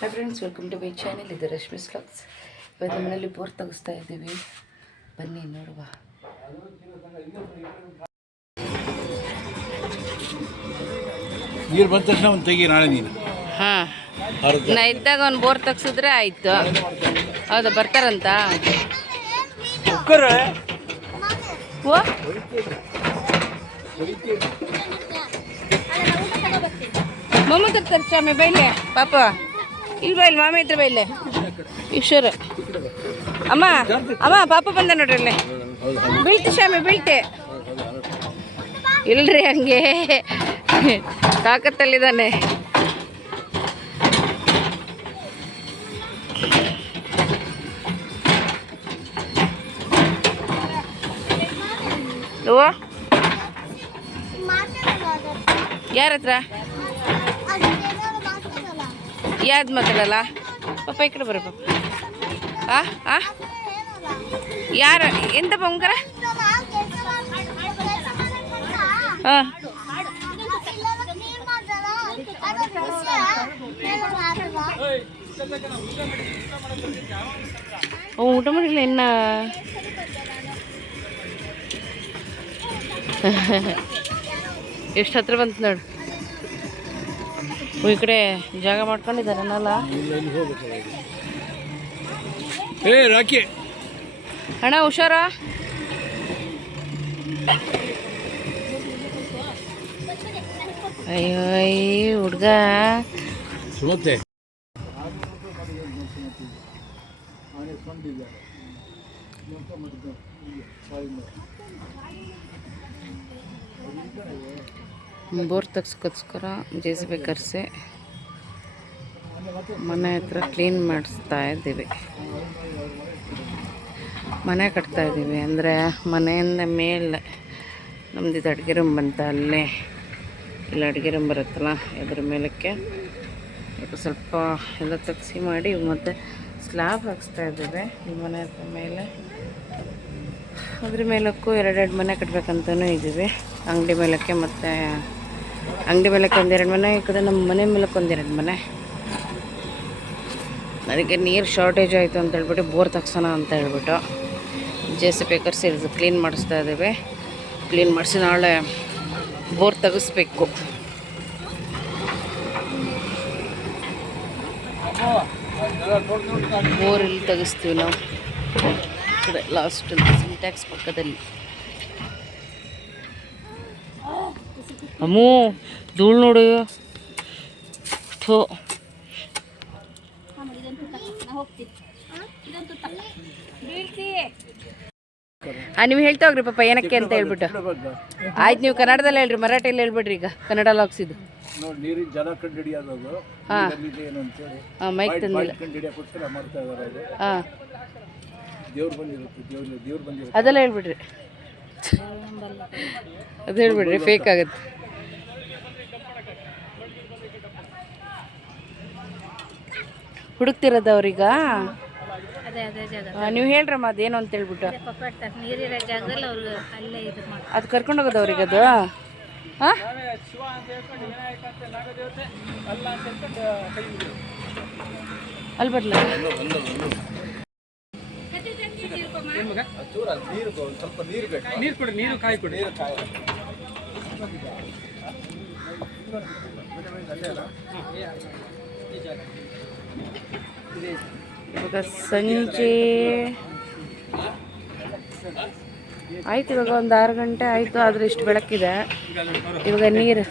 Hi friends, welcome to my channel. ಇದು Rashmi vlogs. ಇವತ್ತು ಮನೇಲಿ ಬೋರ್ ತೆಗಿಸ್ತಾ ಇದ್ದೀವಿ, ಬನ್ನಿ ನೋಡುವ. ನೀರು ಬಂದ ತಕ್ಷಣ ಒಂದು ತೆಗಿ ನಾಳೆ ನೀನು. ಹಾಂ, ನಾ ಇದ್ದಾಗ ಒಂದು ಬೋರ್ ತೆಗ್ಸಿದ್ರೆ ಆಯಿತು. ಹೌದಾ, ಬರ್ತಾರಂತ? ಓ ಮಮ್ಮ ತರ್ತಾರೆ ಸ್ವಾಮಿ ಬೈಲೆ ಪಾಪ. ಇಲ್ವಾ ಇಲ್ಲಿ ಮಾಮಿ ಹತ್ರ ಬೈಲೆ ಈಶ್ವರ. ಅಮ್ಮ ಅಮ್ಮ ಪಾಪ ಬಂದ ನೋಡ್ರಿ ಇಲ್ಲಿ. ಬೀಳ್ತಿ ಸ್ವಾಮಿ ಬೀಳ್ತೆ. ಇಲ್ರಿ ಹಂಗೆ ತಾಕತ್ತಲ್ಲಿದ್ದಾನೆ. ಓ ಯಾರ ಹತ್ರ ಯಾವ್ದು ಮಾತಾಡಲ್ಲ ಪಾಪ? ಈ ಕಡೆ ಬರ್ರಿ ಪಾಪ. ಯಾರ ಎಂತ ಬಂಗಾರ? ಹಾಂ, ಊಟ ಮಾಡಿಲ್ಲ ಇನ್ನ. ಎಷ್ಟು ಹತ್ರ ಬಂತು ನೋಡು. ಈ ಕಡೆ ಜಾಗ ಮಾಡ್ಕೊಂಡಿದ್ದಾರನಲ್ಲ. ರಾಕಿ ಅಣ್ಣ ಹುಷಾರ. ಅಯ್ಯೋ ಹುಡ್ಗ ಸುಮತ್ತೆ ಬೋರ್ ತೆಗ್ಸ್ಕೋಸ್ಕರ JCB ಕರೆಸಿ ಮನೆ ಹತ್ರ ಕ್ಲೀನ್ ಮಾಡಿಸ್ತಾ ಇದ್ದೀವಿ. ಮನೆ ಕಟ್ತಾ ಇದ್ದೀವಿ ಅಂದರೆ ಮನೆಯಿಂದ ಮೇಲೆ ನಮ್ಮದು ಅಡುಗೆ ರೂಮ್ ಬಂತ, ಅಲ್ಲೇ ಇಲ್ಲ ಅಡುಗೆ ರೂಮ್ ಬರುತ್ತಲ್ಲ, ಇದ್ರ ಮೇಲಕ್ಕೆ ಸ್ವಲ್ಪ ಎಲ್ಲ ತೆಗ್ಸಿ ಮಾಡಿ ಮತ್ತು ಸ್ಲ್ಯಾಬ್ ಹಾಕ್ಸ್ತಾ ಇದ್ದೀವಿ ಈ ಮನೆ ಹತ್ರ ಮೇಲೆ. ಅದ್ರ ಮೇಲಕ್ಕೂ ಎರಡೆರಡು ಮನೆ ಕಟ್ಟಬೇಕಂತಲೂ ಇದ್ದೀವಿ. ಅಂಗಡಿ ಮೇಲಕ್ಕೆ ಮತ್ತು ಅಂಗಡಿ ಮೇಲಕ್ಕೆ ಒಂದೆರಡು ಮನೆ, ಈ ಕಡೆ ನಮ್ಮ ಮನೆ ಮೇಲಕ್ಕೆ ಒಂದೆರಡು ಮನೆ. ಅದಕ್ಕೆ ನೀರು ಶಾರ್ಟೇಜ್ ಆಯಿತು ಅಂತ ಹೇಳ್ಬಿಟ್ಟು ಬೋರ್ ತೆಗ್ಸೋಣ ಅಂತ ಹೇಳ್ಬಿಟ್ಟು JCB ಕರೆಸಿ ಕ್ಲೀನ್ ಮಾಡಿಸ್ತಾ ಇದ್ದೀವಿ. ಕ್ಲೀನ್ ಮಾಡಿಸಿ ನಾಳೆ ಬೋರ್ ತೆಗಿಸ್ಬೇಕು. ಬೋರ್ ಇಲ್ಲಿ ತೆಗಿಸ್ತೀವಿ ನಾವು, ಕಡೆ ಲಾಸ್ಟ್ ಸಿಂಟ್ಯಾಕ್ಸ್ ಪಕ್ಕದಲ್ಲಿ. ಅಮ್ಮೂ ಧೂಳು ನೋಡು. ಥೋ, ನೀವು ಹೇಳ್ತಾ ಹೋಗ್ರಿ ಪಾಪ ಏನಕ್ಕೆ ಅಂತ ಹೇಳ್ಬಿಟ್ಟು. ಆಯ್ತು, ನೀವು ಕನ್ನಡದಲ್ಲಿ ಹೇಳ್ರಿ, ಮರಾಠಿಯಲ್ಲಿ ಹೇಳ್ಬಿಡ್ರಿ. ಈಗ ಕನ್ನಡ ಲಾಗ್ಸಿದ್ದು ಹಾಂ ಮೈಕ್ ತಂದಿಲ್ಲ. ಹಾಂ ಅದೆಲ್ಲ ಹೇಳ್ಬಿಡ್ರಿ, ಅದು ಹೇಳ್ಬಿಡ್ರಿ, ಫೇಕ್ ಆಗುತ್ತೆ. ಹುಡುಕ್ತಿರೋದು ಅವ್ರೀಗ. ನೀವು ಹೇಳ್ರಮ್ಮ ಅದೇನು ಅಂತ ಹೇಳ್ಬಿಟ್ಟು. ಅದು ಕರ್ಕೊಂಡು ಹೋಗೋದು ಅವ್ರಿಗೆ. ಅದು ಹಾಂ ಅಲ್ಲಿ ಬರ್ಲ ನೀರು ಕೊಡಿ, ನೀರು ಕಾಯಿ ಕೊಡಿ. ಇವಾಗ ಸಂಜೆ ಆಯ್ತು, ಇವಾಗ ಒಂದು 6 ಗಂಟೆ ಆಯಿತು. ಆದರೆ ಇಷ್ಟು ಬೆಳಕಿದೆ. ಇವಾಗ ನೀರು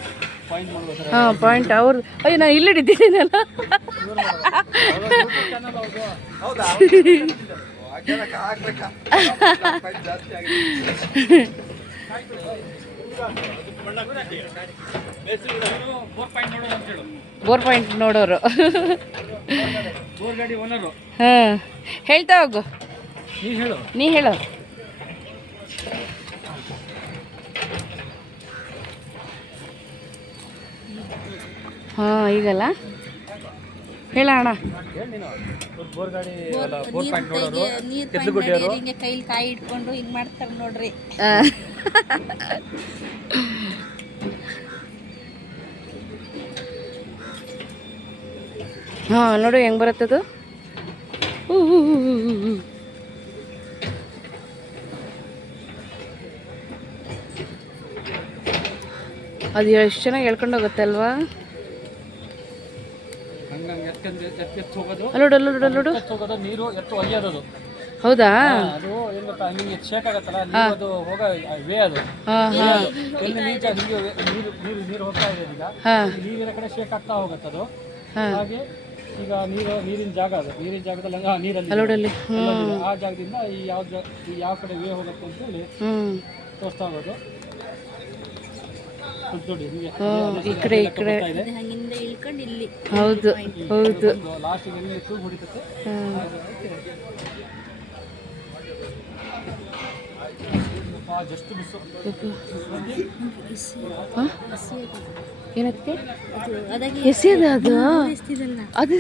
ಹಾಂ ಪಾಯಿಂಟ್ ಅವ್ರು. ಅಯ್ಯೋ ನಾನು ಇಲ್ಲಿ ಹಿಡಿದ್ದೀನಲ್ಲ. ಬೋರ್ ಪಾಯಿಂಟ್ ನೋಡೋರು. ಹಾಂ ಹೇಳ್ತಾ ಹೋಗು, ನೀ ಹೇಳು. ಹಾಂ ಈಗಲ್ಲ ಹೇಳ ಅಣ್ಣ. ಕೈಲಿ ಕಾಯಿ ಇಟ್ಕೊಂಡು ಹಿಂಗೆ ಮಾಡ್ತಾರೆ ನೋಡ್ರಿ. ಹಾಂ ನೋಡು ಹೆಂಗೆ ಬರುತ್ತದು. ಅದು ಎಷ್ಟು ಚೆನ್ನಾಗಿ ಹೇಳ್ಕೊಂಡು ಹೋಗುತ್ತೆ ಅಲ್ವಾ. ಹಂಗಂಗೆ ಎತ್ತು ಹೋಗೋದು, ಅಲ್ಲೋಡು ಅಲ್ಲೋಡು ಅಲ್ಲೋಡು. ಹೋಗೋದು, ನೀರು ಎತ್ತು ಒಯ್ಯೋದು. ಹೌದಾ? ಅದು ಏನು ಗೊತ್ತಾ, ನಿಮಗೆ ಶೇಕ್ ಆಗತ್ತಲ್ಲ, ಅದು ಹೋಗ ವೇ ಅದು. ಎಲ್ಲಿ ನೀರು ಹೋಗ್ತಾ ಇದೆ ಈಗ, ನೀರಿನ ಕಡೆ ಶೇಕ್ ಆಗ್ತಾ ಹೋಗುತ್ತೆ ಅದು. ಹಾಗೆ ಈಗ ನೀರಿನ ಜಾಗ ಅದು, ನೀರಿನ ಜಾಗದಲ್ಲಿ ನೀರಲ್ಲಿ ಆ ಜಾಗದಿಂದ ಈ ಯಾವ ಕಡೆ ವೇ ಹೋಗುತ್ತೆ ಅಂತೇಳಿ ತೋರಿಸ್ತಾ ಹೋಗೋದು. ನೋಡಿ ಈ ಕಡೆ ಹಂಗಿಂದ ಇಳ್ಕೊಂಡು ಇಲ್ಲಿ. ಹೌದು ಹೌದು. ಲಾಸ್ಟಿಗೆ ಎಲ್ಲಿ ತೂಗು ಹೊಡಿತತೆ. Just miss. ಏನಕ್ಕೆ ಎಸೆಯದ ಅದು ಅದು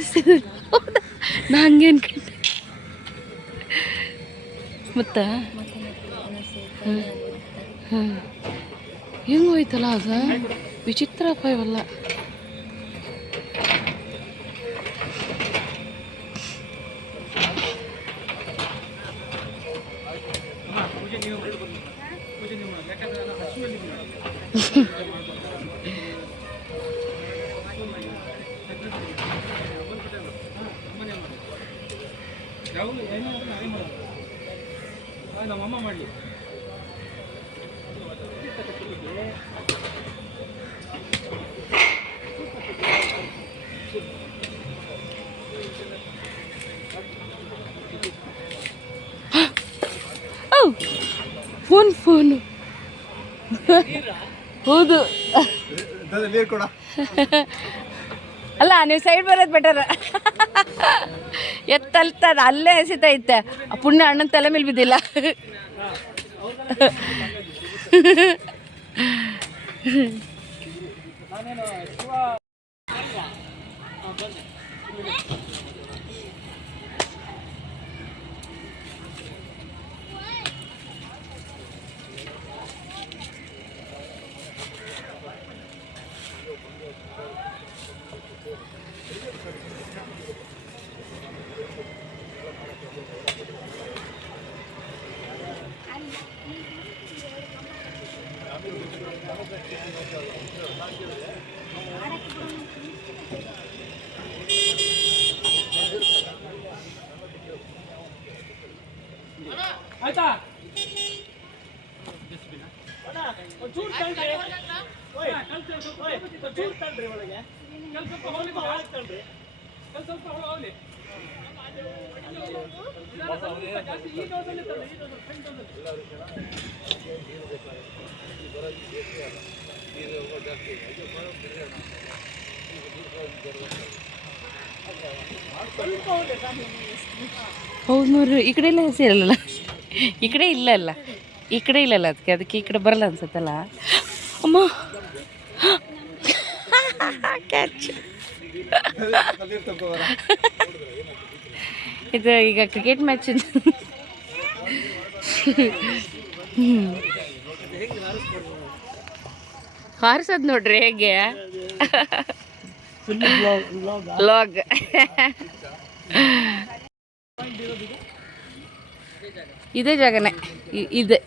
ನಾ ಹಂಗೆ ಅನ್ಕೊಂಡೆ. ಮತ್ತ ಹಾಂ ಹೆಂಗೆ ಹೋಯ್ತಲ್ಲ ಅದು ವಿಚಿತ್ರಪ್ಪ ಇವೆಲ್ಲ. ನಮ್ಮಮ್ಮ ಮಾಡಲಿ. ಫೋನು ಹೌದು. ಅಲ್ಲ ನೀವು ಸೈಡ್ ಬರೋದು ಬೆಟರ್. ಎತ್ತಲ್ತದ ಅಲ್ಲೇ ಎಸಿತೈತೆ. ಪುಣ್ಯ ಅಣ್ಣನ ತಲೆ ಮೇಲೆ ಬಿದ್ದಿಲ್ಲ. ಆಯ್ತಾ? ಹೌದು ನೋಡ್ರಿ, ಈ ಕಡೆ ಎಲ್ಲ ಹಸಿ ಇರಲ್ಲ. ಈ ಕಡೆ ಇಲ್ಲ ಅಲ್ಲ, ಈ ಕಡೆ ಇಲ್ಲಲ್ಲ, ಅದಕ್ಕೆ ಈ ಕಡೆ ಬರಲ್ಲ ಅನ್ಸತ್ತಲ್ಲ. ಅಮ್ಮ ಕ್ಯಾಚ್. ಇದು ಈಗ ಕ್ರಿಕೆಟ್ ಮ್ಯಾಚ್ ಹಾರಿಸೋದು ನೋಡ್ರಿ ಹೇಗೆ. ಲಾಗ್ ಇದೇ ಜಾಗನೇ ಇದೆ.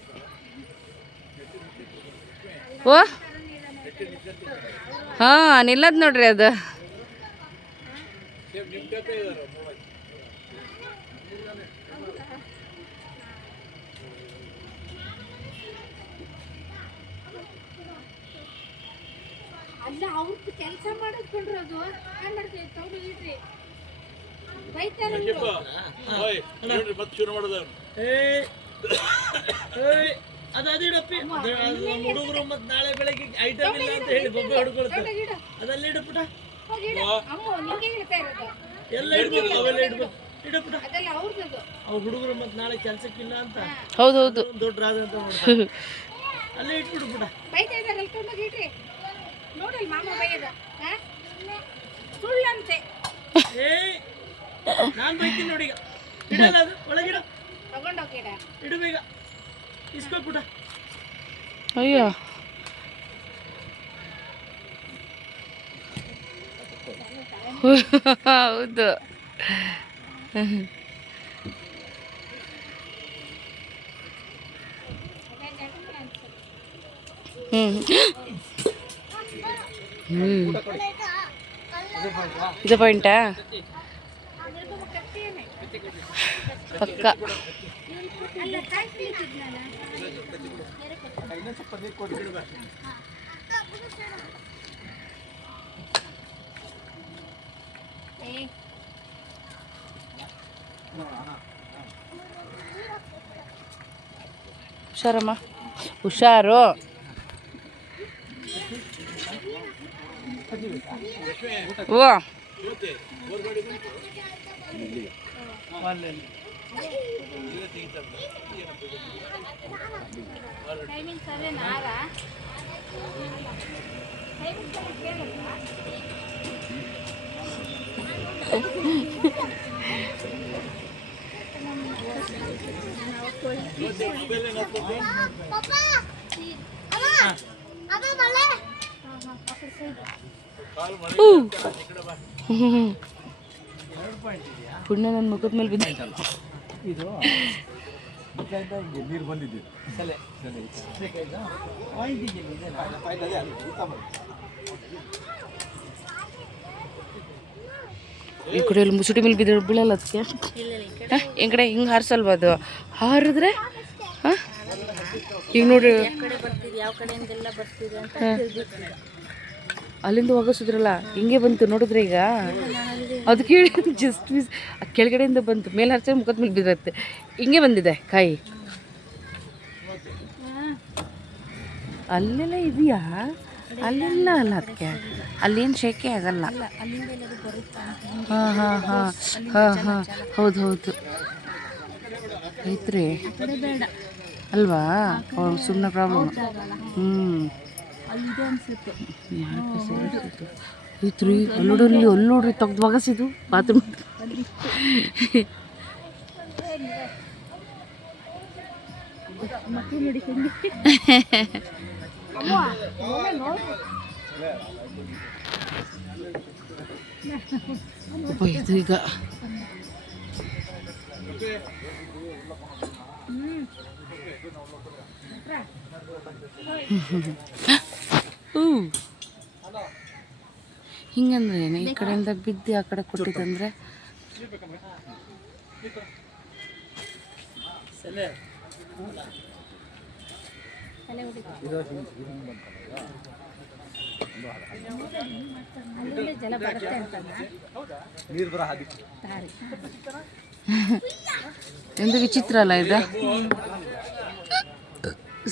ಓ ಹಾಂ ನಿಲ್ಲದ್ ನೋಡ್ರಿ ಅದು. ಅಲ್ಲ ಅವ್ರದ್ದು ಕೆಲಸ ಮಾಡಿಸ್ಕೊಂಡ್ರು ಅದು ಏನ್ ಮಾಡ್ತೀವಿ ತಗೊಂಡಿದ್ರಿ ಬೈತಾರೆ. ಶುರು ಮಾಡೋದು ಹುಡುಗರು ಮತ್ತೆ ನಾಳೆ ಬೆಳಗ್ಗೆ ಐಟಮ್ ಇಲ್ಲ ಅಂತ ಹೇಳಿ ಬೊಬ್ಬೆ ಹೊಡ್ಕೊಳ್ತಾರೆ. ಅದೆಲ್ಲ ಇಡಪುಟ ಎಲ್ಲ ಇಡ್ಬೇಕು, ಅವೆಲ್ಲ ಇಡ್ಬೇಕು. ಇಡಪುಟ ಅವ್ರ ಹುಡುಗರು ಮತ್ತೆ ನಾಳೆ ಕೆಲ್ಸಕ್ಕಿಲ್ಲ ಅಂತ. ಹೌದೌದು ದೊಡ್ಡ ರಾಜ ಅಂತ ಮಾಡ್ತಾರೆ. ಅಲ್ಲೇ ಇಟ್ಬಿಡು ಪುಟ. ನೋಡಲ್ ಮಾಮ ಬೈಯದ ಸುಳ್ಳಂತೆ. ನಾನ್ ಬೈತೀನಿ ನೋಡಿ. ಈಗ ಇಡಲ್ಲ, ಅದು ಒಳಗಿಡ ತಗೊಂಡೋಗಿಡ ಇಡು ಬೇಗ. ಇಸ್ಕೋ ಪುಟ. ಅಯ್ಯೋ ಹೌದು. ಇದು ಪಾಯಿಂಟಾ ಪಕ್ಕ. ಹುಷಾರಮ್ಮ, ಹುಷಾರು. ಓ ಪುಣ್ಯ ನನ್ನ ಮುಖದ ಮೇಲೆ ಬಿದ್ದ. ನೀರು ಬಂದಿದ್ದು ಈ ಕಡೆ ಇಲ್ಲಿ ಮುಸುಟಿ ಮೇಲೆ ಬಿದ್ದು ಬೀಳಲ್ಲ ಅದಕ್ಕೆ. ಈ ಕಡೆ ಹಿಂಗೆ ಹಾರಿಸಲ್ವ ಅದು? ಹಾರಿದ್ರೆ ಹಾಂ ಈಗ ನೋಡ್ರಿ ಅಲ್ಲಿಂದ ಹೋಗಿಸಿದ್ರಲ್ಲ ಹಿಂಗೆ ಬಂತು ನೋಡಿದ್ರೆ. ಈಗ ಅದಕ್ಕೆ ಜಸ್ಟ್ ಮಿಸ್ ಕೆಳಗಡೆಯಿಂದ ಬಂತು, ಮೇಲೆ ಹರಿಸಿ ಮುಖದ ಮೇಲೆ ಬಿದ್ದಿರುತ್ತೆ. ಹಿಂಗೆ ಬಂದಿದೆ ಕಾಯಿ. ಅಲ್ಲೆಲ್ಲ ಇದೆಯಾ? ಅಲ್ಲೆಲ್ಲ ಅಲ್ಲ, ಅದಕ್ಕೆ ಅಲ್ಲೇನು ಶೇಕೆ ಆಗಲ್ಲ. ಹಾಂ ಹಾಂ ಹಾಂ ಹಾಂ ಹಾಂ ಹೌದು ಹೌದು ಐತ್ರಿ ಅಲ್ವಾ? ಅವ್ರು ಸುಮ್ಮನೆ ಪ್ರಾಬ್ಲಮ್. ಐತ್ರಿ ಅಲ್ಲೋಡ್ರಿ, ಅಲ್ಲೋಡ್ರಿ ತೆಗ್ದು ಒಗಸಿದು ಬಾತ್ರೂಮ್. ಇದು ಈಗ ಹಿಂಗಂದ್ರೆ ಏನು? ಈ ಕಡೆಯಿಂದ ಬಿದ್ದು ಆ ಕಡೆ ಕೊಟ್ಟಿದ್ದಂದ್ರೆ ಎಂದು ವಿಚಿತ್ರ ಅಲ್ಲ ಇದು?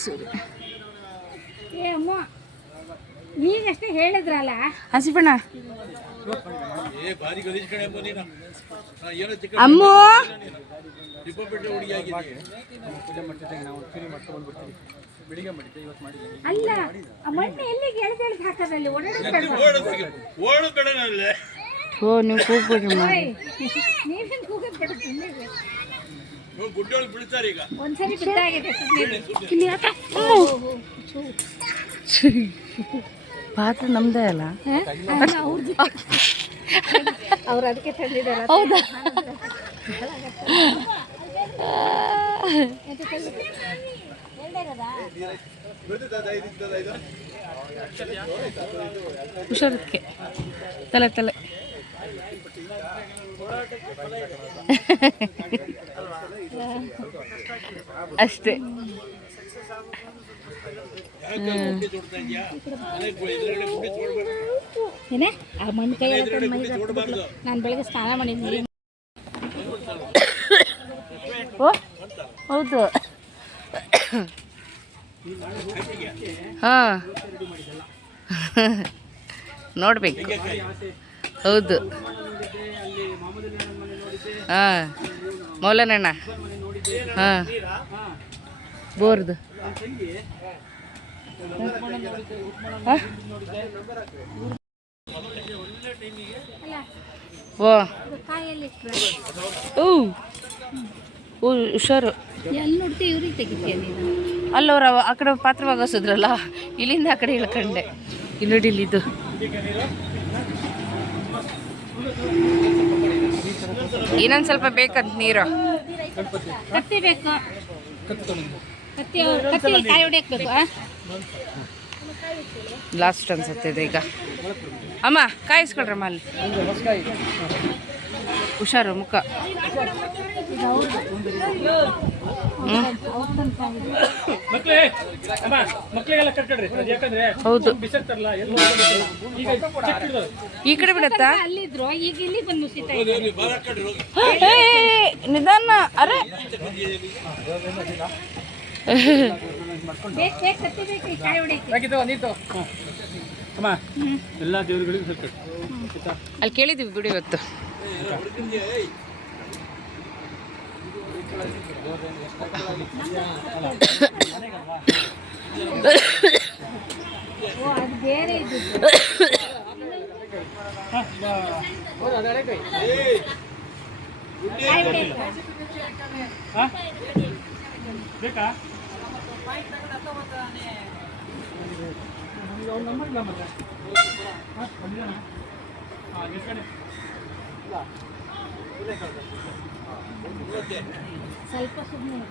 ಸರಿ, ಈಗಷ್ಟೇ ಹೇಳಿದ್ರಲ್ಲ ಹಸಿಪಣ್ಣ. ಅಮ್ಮು ಅಲ್ಲ, ಮಣ್ಣು ಎಲ್ಲಿಗೆ ಎಳ್ದು ಹಾಕೋದ್ರಲ್ಲಿ ಓ ನೀವು ಕೂಗ್ಬಿಡ್ರಿ ನೀವೇನು ಕೂಗೋದು ಬೇಡ, ಒಂದ್ಸರಿ ಬಿದ್ದಾಗಿದೆ. ಪಾತ್ರ ನಮ್ದೇ ಅಲ್ಲ, ಅವ್ರು ಅದಕ್ಕೆ ತಂದಿದ್ದಾರೆ. ಹೌದಾ? ಹುಷಾರಕ್ಕೆ ತಲೆ ತಲೆ ಅಷ್ಟೇ. ಏನೇ ಆ ಮಣ್ಣು ಕೈ ನಾನು ಬೆಳಗ್ಗೆ ಸ್ನಾನ ಮಾಡಿದ್ದೀನಿ. ಓ ಹೌದು. ಹಾಂ ನೋಡ್ಬೇಕು. ಹೌದು ಹಾಂ ಮೌಲನಣ್ಣ. ಹಾಂ ಬೋರ್ದು ಓ ಓ ಹುಷಾರು. ಎಲ್ಲಿ ನೋಡ್ತಿ ಇವ್ರಿಗೆ ತೆಗಿತೀಯ ನೀನು? ಅಲ್ಲವ್ರ ಆ ಕಡೆ ಪಾತ್ರ ಒಗಸಿದ್ರಲ್ಲ, ಇಲ್ಲಿಂದ ಆ ಕಡೆ ಇಳ್ಕೊಂಡೆ. ಇಲ್ಲಿ ನೋಡಿ, ಇಲ್ಲಿದ್ದು ಇನ್ನೊಂದು ಸ್ವಲ್ಪ ಬೇಕಂತ ನೀರು. ಕತ್ತಿ ಬೇಕು, ಕತ್ತಿ ಕಾಯಿ ಹೊಡಿಯಕ್ಕೆ ಬೇಕು. ಲಾಸ್ಟ್ ಅನ್ಸುತ್ತೆ ಇದು ಈಗ. ಅಮ್ಮ ಕಾಯಿಸ್ಕೊಳ್ರಮ್ಮ ಅಲ್ಲಿ. ಹುಷಾರು ಮುಖ. ಹೌದು ಈ ಕಡೆ ಬಿಡತ್ತಾ ಅಲ್ಲಿದ್ರು ಈಗ ಇಲ್ಲಿ ಬಂದು ಮುಸಿತಾ ನಿಧಾನ. ಅರೆ ಕತ್ತಿ ಬೇಕು, ಕಾಯಿ ಹೊಡಿಯಕ್ಕೆ. ಎಲ್ಲ ದೇವರುಗಳಿಗೂ ಅಲ್ಲಿ ಕೇಳಿದ್ದೀವಿ ಬಿಡಿ ಇವತ್ತು. ಅದು ಬೇರೆ ಇದು. ಕಾಯಿ ಹೊಡಿಯಕ್ಕೆ ಬೇಕಾ? ಸ್ವಲ್ಪ ಸುಮ್ಮನೆ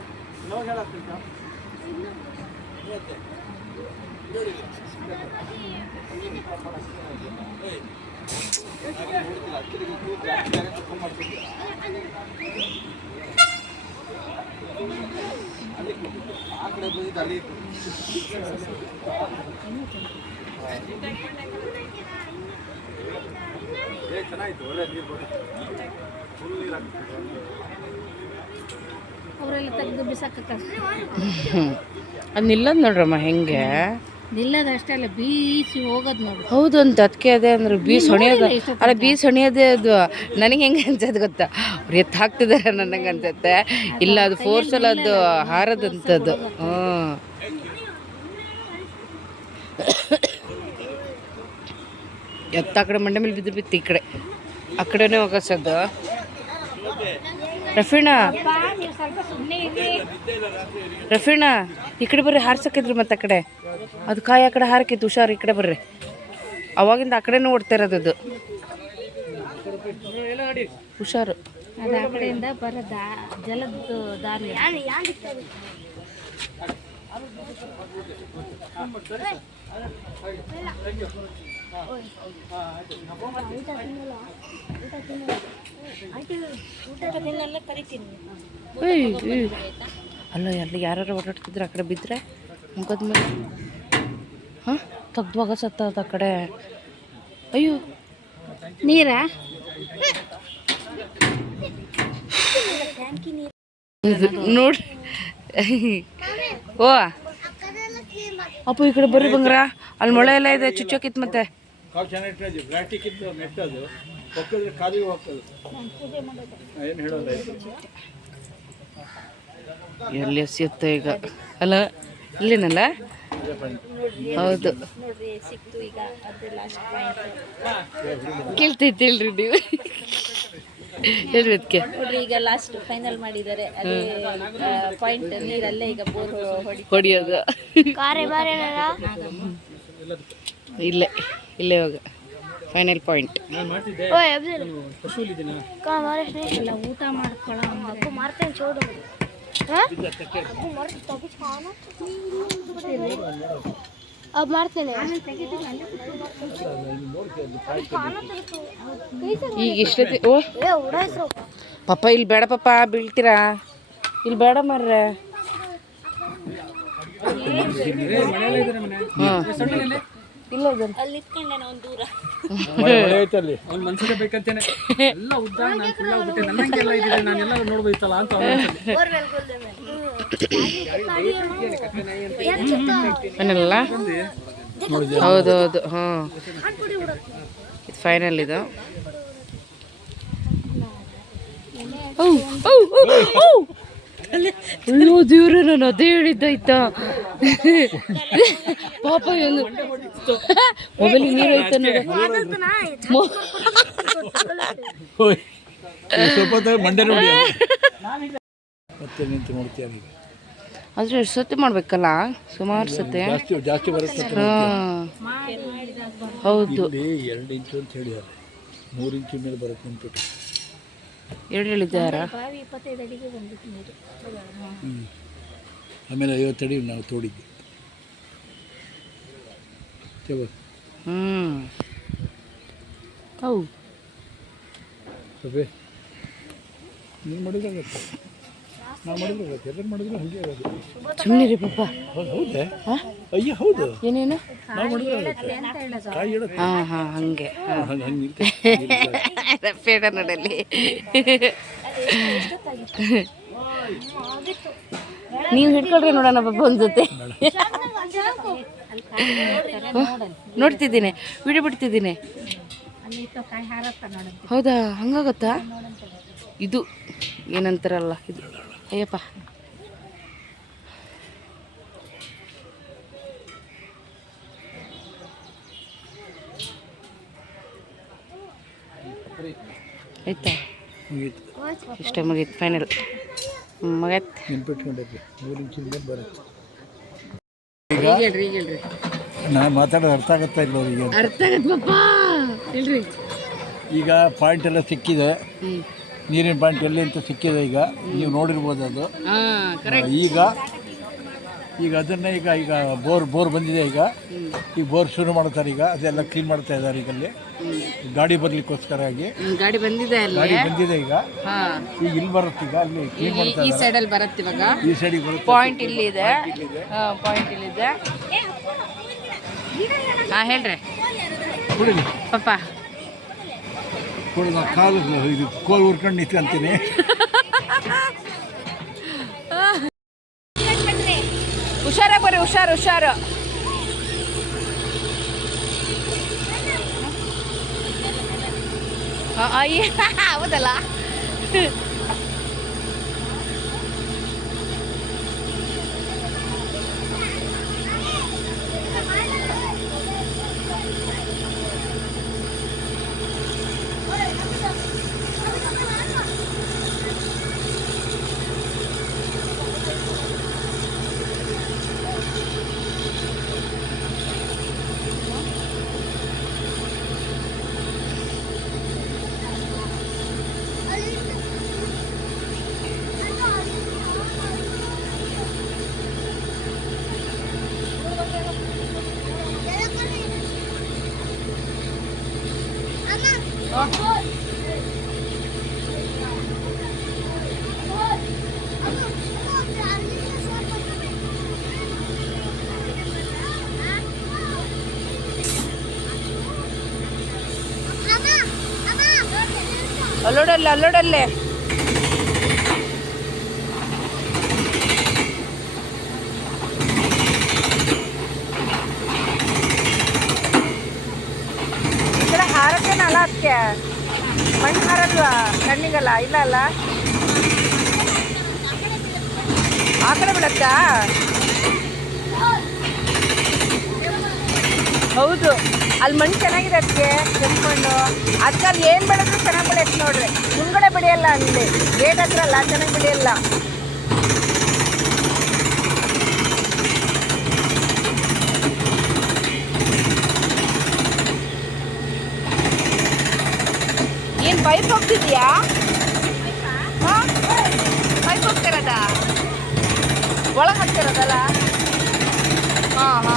ಅವರೆಲ್ಲ ತೆಗೆದು ಬಿಸಾಕತ್ತ. ಅದು ನಿಲ್ಲೋದು ನೋಡ್ರಮ್ಮ ಹೆಂಗೆ ನಿಲ್ಲೋದು ಅಷ್ಟೇ ಅಲ್ಲ, ಬೀಸಿ ಹೋಗೋದು ನೋಡು. ಹೌದು ಅಂತ ಅದಕ್ಕೆ ಅದೇ ಅಂದ್ರೆ ಬೀಸ್ ಹೊಣಿಯೋದು ಅಲ್ಲ, ಬೀಸ್ ಹೊಣಿಯೋದೇ ಅದು. ನನಗೆ ಹೆಂಗೆ ಅನ್ಸೋದು ಗೊತ್ತಾ, ಅವ್ರು ಎತ್ತು ಹಾಕ್ತಿದ್ದಾರೆ ನನಗೆ ಅನ್ಸುತ್ತೆ. ಇಲ್ಲ ಅದು ಫೋರ್ಸಲ್ಲಿ ಅದು ಹಾರದಂಥದ್ದು. ಎತ್ತ ಆ ಕಡೆ ಮಂಡೆ ಮೇಲೆ ಬಿದ್ದು ಬಿತ್ತು, ಈ ಕಡೆ ಆ ಕಡೆನೇ ಹೋಗೋಸದ್ದು. ರಫೀಣ ನೀವು ಸ್ವಲ್ಪ ಸುಮ್ಮನೆ ಇರಿ. ರಫೀಣ ಈ ಕಡೆ ಬರ್ರಿ, ಹಾರ್ಸಕ್ಕಿದ್ರು ಮತ್ತೆ ಆ ಕಡೆ ಅದು ಕಾಯಿ ಆ ಕಡೆ ಹಾರಕ್ಕಿತ್ತು. ಹುಷಾರು, ಈ ಕಡೆ ಬರ್ರಿ. ಅವಾಗಿಂದ ಆ ಕಡೆನೂ ಓಡ್ತಾ ಇರೋದು ಅದು. ಹುಷಾರು. ಅದು ಆ ಕಡೆಯಿಂದ ಬರೋ ಜಲದ ದಾರಿ. ಅಲ್ಲ ಅಲ್ಲಿ ಯಾರು ಓಡಾಡ್ತಿದ್ರು ಆ ಕಡೆ ಬಿದ್ದರೆ ಮುಖದ ಮೇಲೆ ಹಾಂ ತೆಗ್ದುವಾಗ ಸತ್ತದ ಆ ಕಡೆ. ಅಯ್ಯೋ ನೀರಾ ನೋಡಿ. ಓ ಅಪ್ಪ ಈ ಕಡೆ ಬರ್ರಿ ಬಂಗ್ರ, ಅಲ್ಲಿ ಮೊಳೆ ಎಲ್ಲ ಇದೆ, ಚುಚ್ಚೋಕಿತ್ತು ಮತ್ತೆ. ಎಲ್ಲಿ ಎಸಿಯುತ್ತೆ ಈಗ ಅಲ್ಲ, ಇಲ್ಲಿನಲ್ಲ. ಹೌದು ಕೇಳ್ತೈತಿ ಹೇಳ್ರಿ ನೀವು, ಹೇಳ್ರಿ ಅದಕ್ಕೆ. ನೋಡ್ರಿ ಈಗ ಲಾಸ್ಟ್ ಫೈನಲ್ ಮಾಡಿದ್ದಾರೆ. ಅದೇ ಪಾಯಿಂಟ್ ನೀರಲ್ಲೇ ಈಗ ಬೋರ್ ಹೊಡಿಯೋದು. ಇಲ್ಲೇ ಇಲ್ಲೇ ಹೋಗ ಫೈನಲ್ ಪಾಯಿಂಟ್. ಎಲ್ಲ ಊಟ ಮಾಡ್ಕೊಳ್ಳೋ ಮಾಡ್ತೇನೆ. ಈಗ ಇಷ್ಟೊತ್ತಿ ಓ ಪಾಪ ಇಲ್ಲಿ ಬೇಡ ಪಾಪ, ಬೀಳ್ತೀರಾ ಇಲ್ಲಿ ಬೇಡ ಮಾರ್ರೆ. ಇಲ್ಲ ಅಲ್ಲಿ ಇಟ್ಕೊಂಡೆ ಒಂದು ದೂರ ಅವ್ನ ಮನ್ಸಿಗೆ ಬೇಕಂತೇನೆ ಎಲ್ಲ ಉದ್ದ ನಾನು ಫುಲ್ ಆಗ್ಬಿಟ್ಟೆ. ನನ್ನಂಗೆಲ್ಲ ಇದ್ರೆ ನಾನೆಲ್ಲ ನೋಡ್ಬೋದಿತ್ತಲ್ಲ ಅಂತ ಅವನೆಲ್ಲ. ಹೌದೌದು ಹಾಂ, ಇದು ಫೈನಲ್ ಇದು. ಅಯ್ಯೋ ದೇವ್ರೆ, ನಾನು ಅದೇ ಹೇಳಿದ್ದಾಯ್ತಾ ಪಾಪ ಒಂದು ಮೊಬೈಲ್ ನೀರು ಐತ ನೋಡಿ. ಮಂಡ್ಯ ನೋಡಿ ಮತ್ತೆ ನಿಂತು ನೋಡ್ತೀಯ. ಆದ್ರೆ ಎಷ್ಟು ಸತಿ ಮಾಡ್ಬೇಕಲ್ಲ, ಸುಮಾರು ಸತಿ. ಜಾಸ್ತಿ ಬರುತ್ತೆ. ಹಾಂ ಹೌದು, 2 ಇಂಚು ಅಂತ ಹೇಳಿದ್ದಾರೆ. 3 ಇಂಚು ಮೇಲೆ ಬರುತ್ತೆ ನಿಂತ್ಬಿಟ್ಟು. ಎರಡು ಹೇಳಿದ್ದಾರಾ? ಬಾವಿ 25 ಅಡಿಗೆ ಬಂದಿತ್ತು ನೀರು. ಆಮೇಲೆ 50 ಅಡಿ ನಾವು ತೋಡಿದ್ವಿ. ಹೌದು ಸಭೆ ನೀವು ಮಾಡಿದ್ರಾಗತ್ತೆ, ನಾವು ಮಾಡಿದ್ರಾಗತ್ತೆ, ಎಲ್ಲರೂ ಮಾಡಿದ್ರು ಹಾಗೆ ಆಗೋದು. ಸುಮ್ಮನೆ ರೀ ಪಾಪ. ಹೌದಾ? ಅಯ್ಯ ಹೌದು, ಏನೇನು ನಾವು ಮಾಡಿದ್ರಾಗತ್ತೆ. ಕಾಯಿ ಹೇಳುತ್ತೆ. ಹಾಂ ಹಂಗೆ ಹಂಗೆ ಪೇಡ ನೋಡಲ್ಲಿ. ನೀವು ಹಿಡ್ಕೊಳ್ರಿ ನೋಡೋಣ ಪಾಪ ಒಂದು ಜೊತೆ. ನೋಡ್ತಿದ್ದೀನಿ, ವಿಡಿಯೋ ಬಿಡ್ತಿದ್ದೀನಿ. ಹೌದಾ? ಹಂಗಾಗತ್ತಾ? ಇದು ಏನಂತಾರಲ್ಲ ಇದು. ಅಯ್ಯಪ್ಪ ಆಯ್ತಾ? ಇಷ್ಟ ಮುಗೀತು, ಫೈನಲ್ ಮಗತ್. ನೆನ್ಪಿಟ್ಕೊಂಡಿರ್ರಿ, 3 ಇಂಚಿನ ಮೇಲೆ ಬರುತ್ತೆ. ಹೇಳ್ರಿ ನಾನು ಮಾತಾಡೋದು ಅರ್ಥ ಆಗುತ್ತಾ ಇಲ್ಲ ಅವ್ರಿಗೆ? ಅರ್ಥ ಆಗತ್ತೆ ಪಾಪ, ಹೇಳ್ರಿ. ಈಗ ಪಾಯಿಂಟ್ ಎಲ್ಲ ಸಿಕ್ಕಿದೆ, ನೀರಿನ ಪಾಯಿಂಟ್ ಎಲ್ಲಿ ಅಂತ ಸಿಕ್ಕಿದೆ. ಈಗ ನೀವು ನೋಡಿರ್ಬೋದು ಅದು. ಈಗ ಅದನ್ನು ಈಗ ಬೋರ್ ಬಂದಿದೆ. ಈಗ ಬೋರ್ ಶುರು ಮಾಡ್ತಾರೆ. ಈಗ ಅದೆಲ್ಲ ಕ್ಲೀನ್ ಮಾಡ್ತಾ ಇದ್ದಾರೆ. ಈಗ ಅಲ್ಲಿ ಗಾಡಿ ಬರ್ಲಿಕ್ಕೋಸ್ಕರ ಆಗಿ ಗಾಡಿ ಬಂದಿದೆ ಈಗ ಇಲ್ಲಿ ಬರುತ್ತೆ. ಈಗ ಅಲ್ಲಿ ಕ್ಲೀನ್ ಮಾಡ್ತಾ ಈ ಸೈಡಲ್ಲಿ ಬರುತ್ತೆ. ಇವಾಗ ಈ ಸೈಡಿಗೆ ಬರುತ್ತೆ. ಪಾಯಿಂಟ್ ಇಲ್ಲಿದೆ. ಹಾಂ ಹೇಳ್ರಿ ಕುಡಿಲಿ ಪಾಪ. ಕುಡಿದ ಕಾಲು ಇದು ಕೋಲ್ ಉರ್ಕೊಂಡು ನಿಂತ್ಕೊಂತೀನಿ. ಹುಷಾರಾಗಿ ಬರ್ರಿ, ಹುಷಾರು. ಅಯ್ಯ ಹೌದಲ್ಲ. ಅಲ್ಲೋಡಲ್ಲೇ ಈ ಕಡೆ ಹಾರತ್ತೇನಲ್ಲ, ಅದಕ್ಕೆ ಮಣ್ಣು ಹಾರಲ್ವಾ ಕಣ್ಣಿಗಲ್ಲ? ಇಲ್ಲ ಅಲ್ಲ, ಆ ಕಡೆ ಬಿಡತ್ತಾ? ಹೌದು, ಅಲ್ಲಿ ಮಣ್ಣು ಚೆನ್ನಾಗಿದೆ. ಅದಕ್ಕೆ ಕೆಂಪು ಮಣ್ಣು, ಅದಕ್ಕೆ ಅಲ್ಲಿ ಏನು ಬೆಳೆದ್ರು ಚೆನ್ನಾಗಿ ಬೆಳೆಯುತ್ತೆ ನೋಡ್ರಿ. ಮುಂಗಡೆ ಬೆಳೆಯಲ್ಲ, ಅಲ್ಲಿ ಗೇಟ್ ಹತ್ರ ಅಲ್ಲ, ಚೆನ್ನಾಗಿ ಬೆಳೆಯಲ್ಲ. ಏನು ಪೈಪ್ ಹೋಗ್ತಿದ್ಯಾ? ಹಾಂ, ಪೈಪ್ ಹೋಗ್ತಿರೋದ ಒಳಗೆ ಹಾಕ್ತಿರೋದಲ್ಲ? ಹಾಂ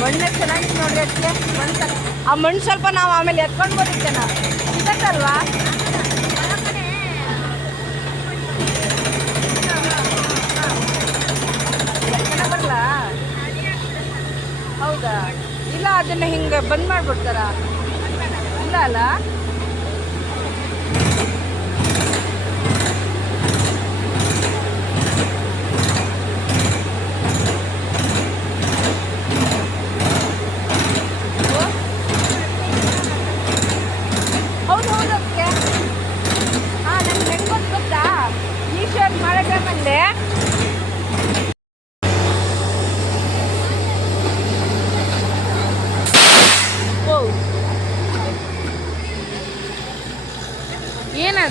ಮಣ್ಣು ಚೆನ್ನಾಗಿ ನೋಡ್ರಿ. ಅದಕ್ಕೆ ಆ ಮಣ್ಣು ಸ್ವಲ್ಪ ನಾವು ಆಮೇಲೆ ಎತ್ಕೊಂಡು ಬರುತ್ತೇನ ಸಿಗತ್ತಲ್ವಾ? ಬರಲ್ಲ? ಹೌದಾ? ಇಲ್ಲ, ಅದನ್ನ ಹಿಂಗೆ ಬಂದ್ ಮಾಡ್ಬಿಡ್ತಾರ? ಇಲ್ಲ ಅಲ್ಲ.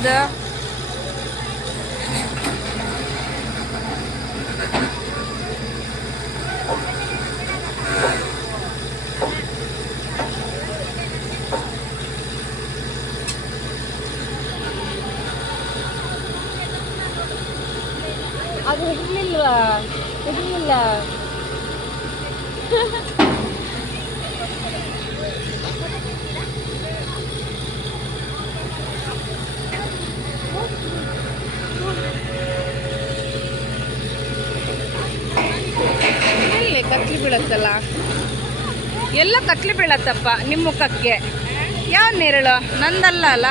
ಅದು? ಅದು ಹಿಡಿಲಿಲ್ವಾ? ಹಿಡಿಲಿಲ್ಲ. ಎಲ್ಲಿ ಕತ್ಲಿ ಬೀಳತ್ತಲ್ಲ, ಎಲ್ಲ ಕತ್ಲಿ ಬೀಳತ್ತಪ್ಪ ನಿಮ್ಮ ಮುಖಕ್ಕೆ. ಯಾವ ನೆರಳು? ನಂದಲ್ಲ ಅಲ್ಲ,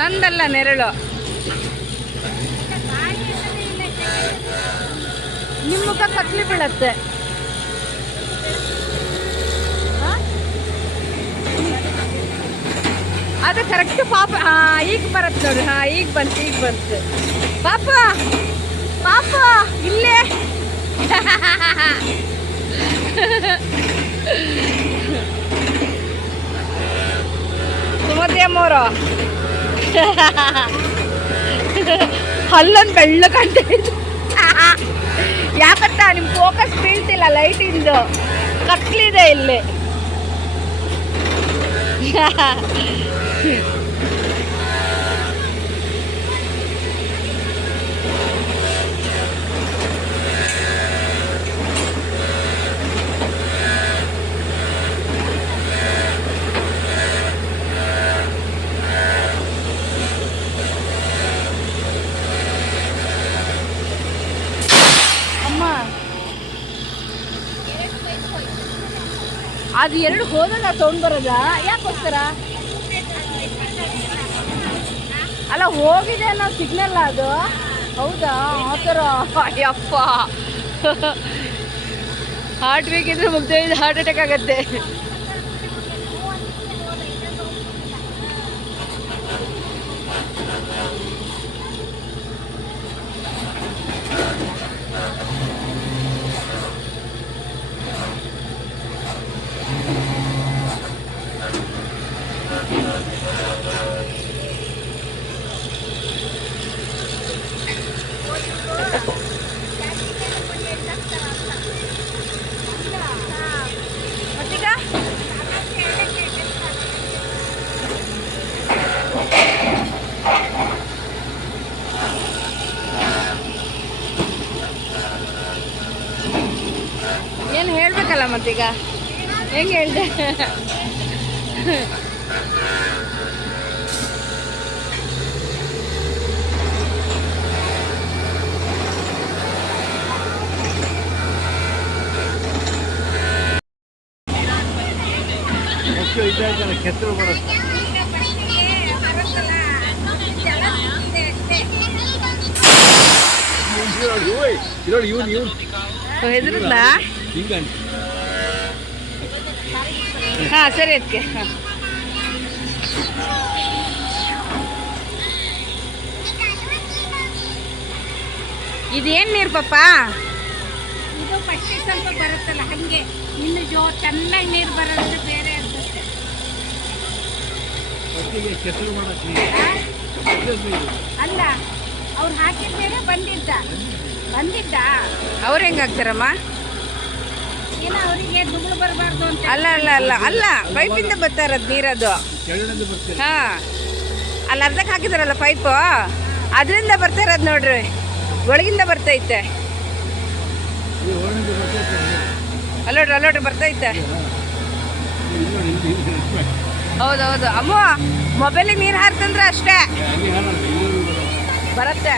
ನಂದಲ್ಲ ನೆರಳು. ನಿಮ್ಮ ಮುಖ ಕತ್ಲಿ ಬೀಳತ್ತೆ. ಅದು ಕರೆಕ್ಟ್ ಪಾಪ. ಈಗ ಬರತ್ತೆ ನೋಡಿ. ಈಗ ಬಂತು ಪಾಪ. ಪಾಪ ಇಲ್ಲೇ. ಸುಮತಿ ಅಮ್ಮವರು ಅಲ್ಲೊಂದು ಬೆಳ್ಳ ಕಾಣ್ತಾ ಇತ್ತು. ಯಾಕಂತ ನಿಮ್ ಫೋಕಸ್ ಬೀಳ್ತಿಲ್ಲ ಲೈಟಿಂದು, ಕತ್ಲಿದೆ ಇಲ್ಲಿ. ಅದು ಎರಡು ಹೋದಾಗ ತೊಗೊಂಡು ಬರೋದ? ಯಾಕೆ ಹೋಗ್ತಾರ? ಅಲ್ಲ ಹೋಗಿದೆ ಅನ್ನೋ ಸಿಗ್ನಲ್ ಅದು. ಹೌದಾ? ಆ ಥರ. ಅಯ್ಯಪ್ಪ, ಹಾರ್ಟ್ ವೀಕ್ ಇದ್ರೆ ಮುಗ್ದೆ ಹಾರ್ಟ್ ಅಟ್ಯಾಕ್ ಆಗತ್ತೆ. ಏನು ಹೇಳ್ಬೇಕಲ್ಲ ಮತ್ತೀಗ? ಹೆಂಗೆ ಹೇಳ್ದೆ? ಕೆತ್ತಲು ಬರುತ್ತೆ. ಹೆದರುತ್ತಾ? ಹಾಂ ಸರಿ ಅದಕ್ಕೆ. ಹಾಂ ಇದೇನು ನೀರು ಪಾಪ? ಇದು ಫಸ್ಟಿಗೆ ಸ್ವಲ್ಪ ಬರುತ್ತಲ್ಲ ಹಾಗೆ, ಇನ್ನು ಚೆನ್ನಾಗಿ ನೀರು ಬರೋದು ಬೇರೆ ಅನ್ಸುತ್ತೆ. ಅಲ್ಲ ಅವ್ರು ಹಾಕಿದ ಮೇಲೆ ಬಂದಿದ್ದ. ಅವ್ರು ಹೆಂಗೆ ಹಾಕ್ತಾರಮ್ಮ? ಏನೋ ಅವರಿಗೆ ದುಗುಳು ಬರಬಾರ್ದು ಅಂತ. ಅಲ್ಲ ಅಲ್ಲ ಅಲ್ಲ ಅಲ್ಲ, ಪೈಪಿಂದ ಬರ್ತಾ ಇರೋದು ನೀರದು. ಹಾಂ, ಅಲ್ಲಿ ಅರ್ಧಕ್ಕೆ ಹಾಕಿದಾರಲ್ಲ ಪೈಪು, ಅದರಿಂದ ಬರ್ತಾ ಇರೋದು ನೋಡ್ರಿ. ಒಳಗಿಂದ ಬರ್ತೈತೆ. ಅಲ್ಲೋಡ್ರಿ ಬರ್ತೈತೆ. ಹೌದೌದು ಅಮ್ಮ, ಮೊಬೈಲಿಗೆ ನೀರು ಹಾರ್ತಂದ್ರೆ ಅಷ್ಟೇ ಬರುತ್ತೆ.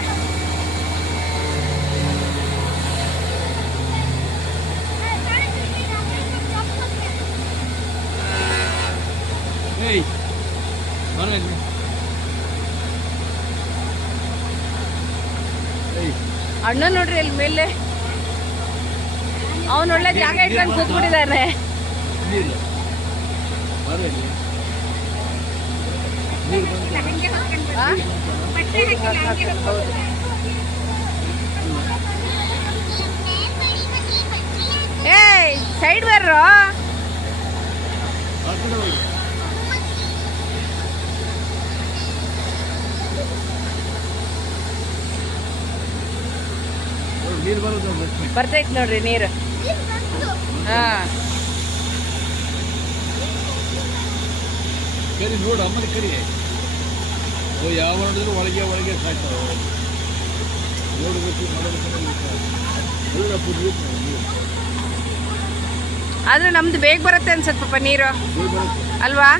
ಅಣ್ಣ ನೋಡ್ರಿ ಇಲ್ಲಿ ಮೇಲೆ, ಅವನು ಒಳ್ಳೆ ಜಾಗ ಇಟ್ಕೊಂಡು ಕೂತ್ಬಿಟ್ಟಿದ್ದಾನೆ. ಏಯ್ ಸೈಡ್ ಬರ್ರೋ. ನೀರು ಬರೋದು ಬರ್ತದೆ. ಬರ್ತೈತೆ ನೋಡ್ರಿ ನೀರು. ಹಾಂ ಕರಿ ನೋಡು ಅಮ್ಮನ ಕರಿ. ಓ ಯಾವ ನೋಡಿದ್ರು ಒಳಗೆ ಒಳಗೆ ಸಾಯ್ತಾವೆ. ನೋಡಬೇಕು ಆದ್ರೆ ನಮ್ದು ಬೇಗ ಬರುತ್ತೆ ಅನ್ಸತ್ತೆ ಪಾಪ ನೀರು ಅಲ್ವಾ?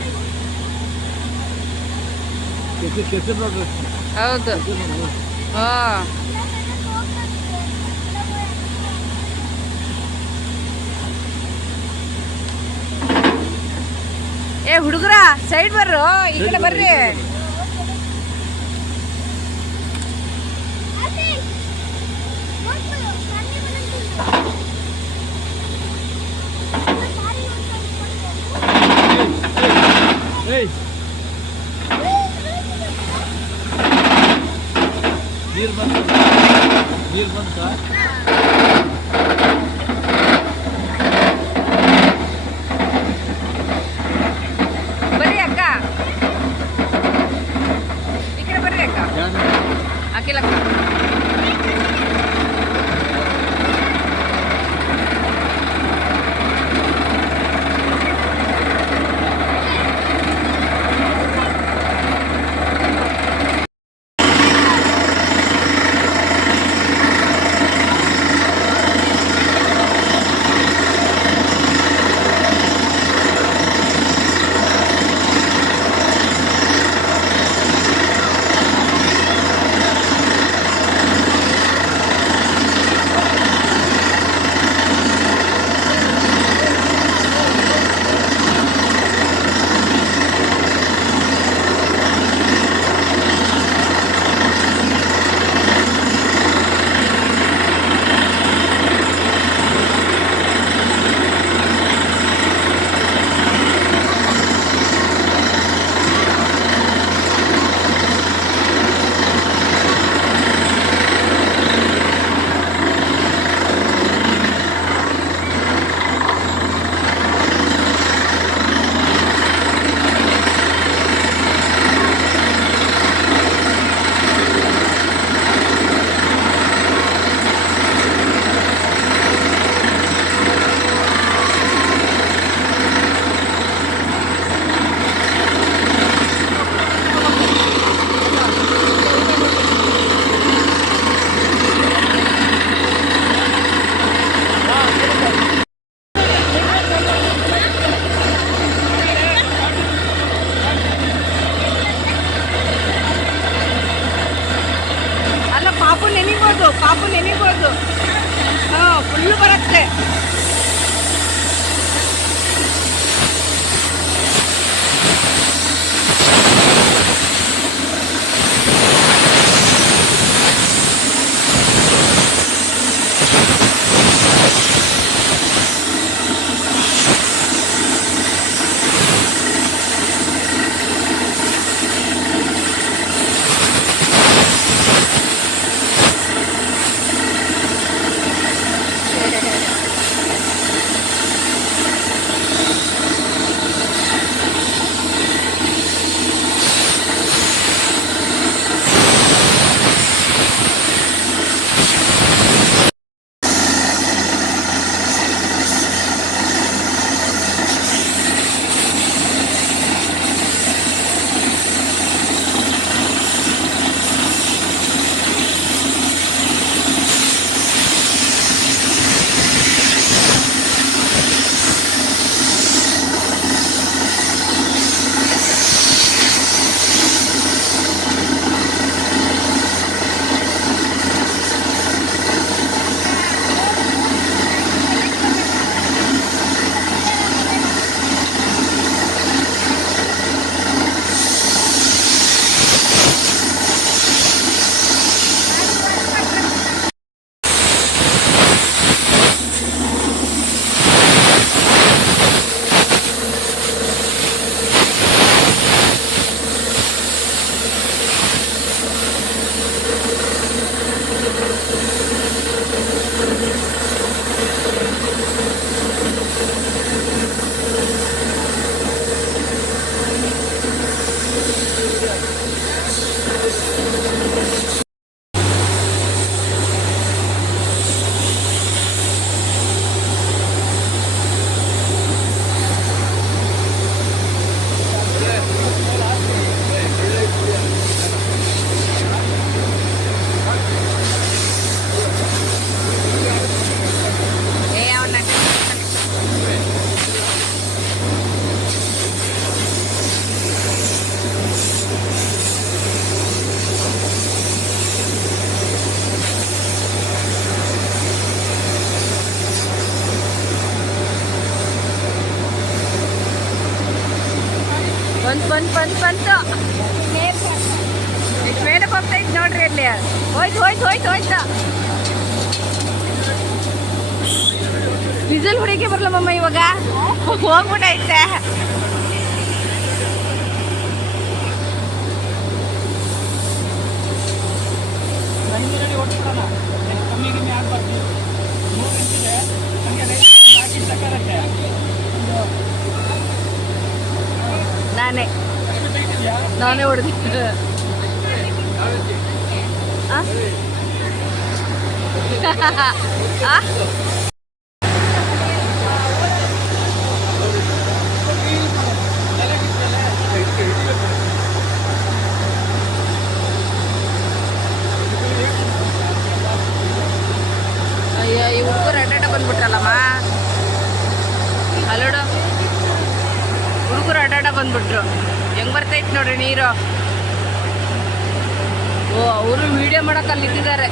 ಕೆಸರು ನೋಡ್ರಿ. ಹೌದು. ಹಾಂ ಏ ಹುಡುಗರ ಸೈಡ್ ಬರ್ರು, ಈ ಕಡೆ ಬರ್ರಿ. ನೀರು ಬಂತ ನೀರು ಬಂತ. ಬರ್ರಿ ಅಕ್ಕ, ಈ ಕಡೆ ಬರ್ರಿ ಅಕ್ಕ. ಅಖಿಲಕ್ಕ ಪಾಪು ನೆನಿಬೋದು. ಹಾಂ ಫುಲ್ಲು ಬರುತ್ತೆ. ಬಂತು ಎಷ್ಟು ಮೇಲೆ ಹೋಗ್ತೈತೆ ನೋಡ್ರಿ ಅಲ್ಲಿ. ಹೋಯ್ತು ವಿಸಲ್ ಹೊಡಿಕೆ ಬರಲಮ್ಮ ಇವಾಗ ಹೋಗ್ಬಿಟ್ಟೈತೆ. ನೀರಲ್ಲಿ ಓಡಿಸ್ಬಿಡೋಣ, ಕಮ್ಮಿ ಆಗ್ಬಾರ್ದು. 3 ಇಂಚಿದೆ ಹಂಗೆ ಹಾಕಿ ತಕ್ಕರತ್ತೆ. ನಾನೇ ಹೊಡೆದಿದ್ದೆ. ಅಯ್ಯ ಈ ಹುಡುಗರು ಅಡ್ಡಾಡ ಬಂದ್ಬಿಟ್ರಲ್ಲಮ್ಮ. ಅಲ್ಲೋಡು ಹುಡುಗರು ಅಡ್ಡಾಡ ಬಂದ್ಬಿಟ್ರು. ಹೆಂಗ್ ಬರ್ತೈತೆ ನೋಡ್ರಿ ನೀರು. ಓ ಅವರು ವಿಡಿಯೋ ಮಾಡಕ್ಕೆ ಅಲ್ಲಿ ಇಟ್ಟಿದ್ದಾರೆ.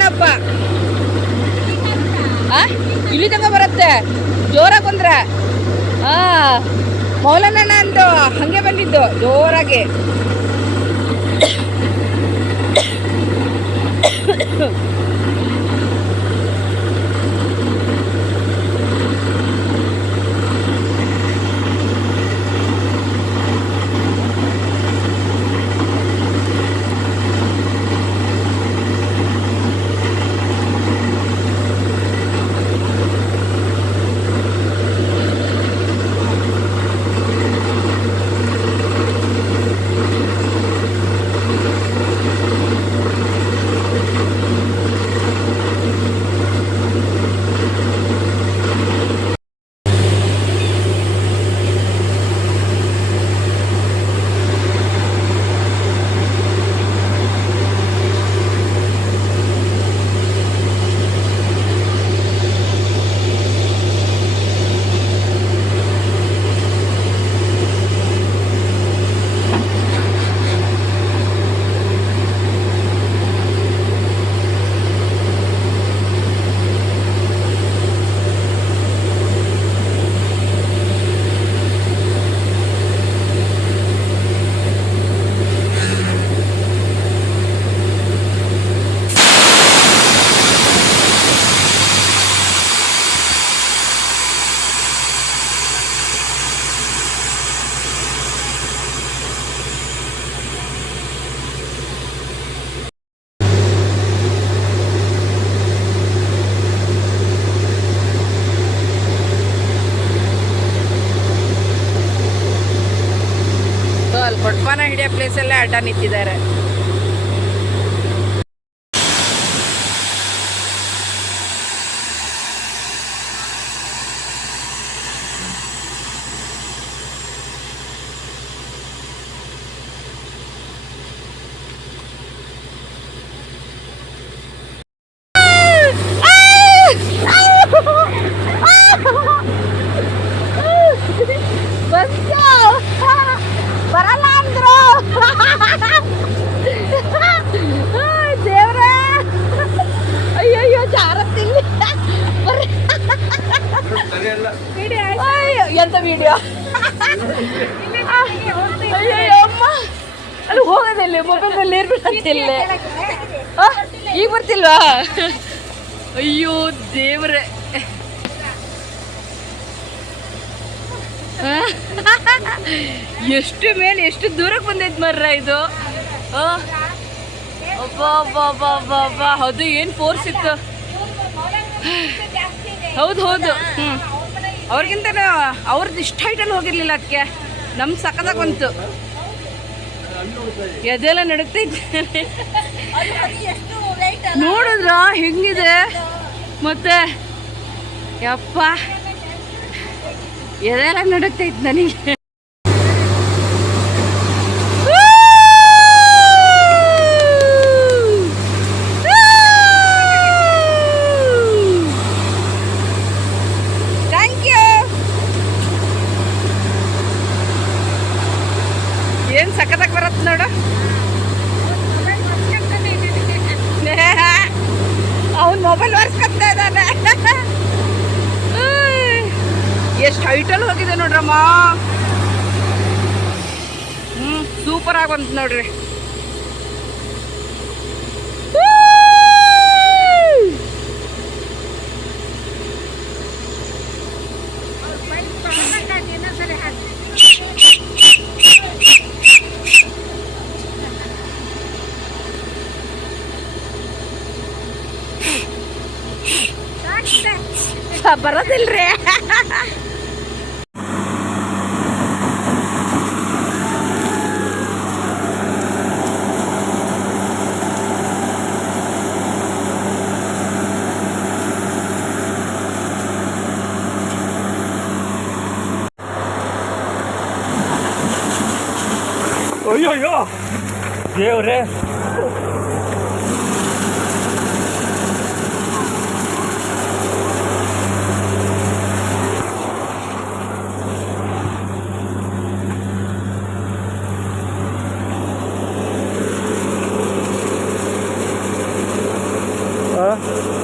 ಏನಪ್ಪ ಇಲ್ಲಿ ತನಕ ಬರುತ್ತೆ ಜೋರಾಗಿ ಬಂದ್ರೆ ಮೌಲನಣ್ಣ ಅಂದು ಹಂಗೆ ಬಂದಿದ್ದು ಜೋರಾಗಿ. ಅಲ್ಲಿ ಕೊಟ್ಪಾನ ಹಿಡಿಯೋ ಪ್ಲೇಸಲ್ಲೇ ಅಡ್ಡ ನಿಂತಿದ್ದಾರೆ. ಬರಲ್ಲ ಅಂದ್ರು ದೇವ್ರ. ಅಯ್ಯಯ್ಯೋ ಜಾರತ್ತಿಲ್ಲ ಎಂತ ವಿಡಿಯೋ. ಅಯ್ಯಯ್ಯೋ ಅಮ್ಮ ಅಲ್ಲಿ ಹೋಗೋದಿಲ್ಲ ಮೊಬೈಲ್ ನೀರು ಬಿಡ್ತಿಲ್ಲ. ಈಗ ಬರ್ತಿಲ್ವಾ? ಅಯ್ಯೋ ದೇವ್ರೆ. ಎಷ್ಟು ಮೇಲೆ ಎಷ್ಟು ದೂರಕ್ಕೆ ಬಂದೈತೆ ಮರ್ರ ಇದು. ಅಬ್ಬಾ ಅದು ಏನು ಫೋರ್ಸ್ ಇತ್ತು. ಹೌದು ಹೌದು. ಅವ್ರಿಗಿಂತ ಅವ್ರದ್ದು ಇಷ್ಟ ಹೈಟಲ್ಲಿ ಹೋಗಿರ್ಲಿಲ್ಲ ಅದಕ್ಕೆ ನಮ್ಮ ಸಕ್ಕದಾಗ ಬಂತು. ಎದೆಲ್ಲ ನಡುತ್ತೈತೆ ನೋಡಿದ್ರ ಹೆಂಗಿದೆ ಮತ್ತೆ. ಯಪ್ಪ ಎದೆಲ್ಲ ನಡುತ್ತೈತೆ ನನಗೆ. Thank you. ಏನು ಸಖತ್ತಾಗಿ ಬರತ್ತೆ ನೋಡು. ಅವನು ಮೊಬೈಲ್ ಒರೆಸ್ಕೊತಾ ಇದ್ದಾನೆ. ಎಷ್ಟು ಹೈಟಲ್ಲಿ ಹೋಗಿದೆ ನೋಡ್ರಮ್ಮ. ಸೂಪರ್ ಆಗಿ ಬಂತು ನೋಡ್ರಿ. ಬರೋದಿಲ್ರಿ. ಅಯ್ಯೋ ದೇವ್ರೆ. ಹಾಂ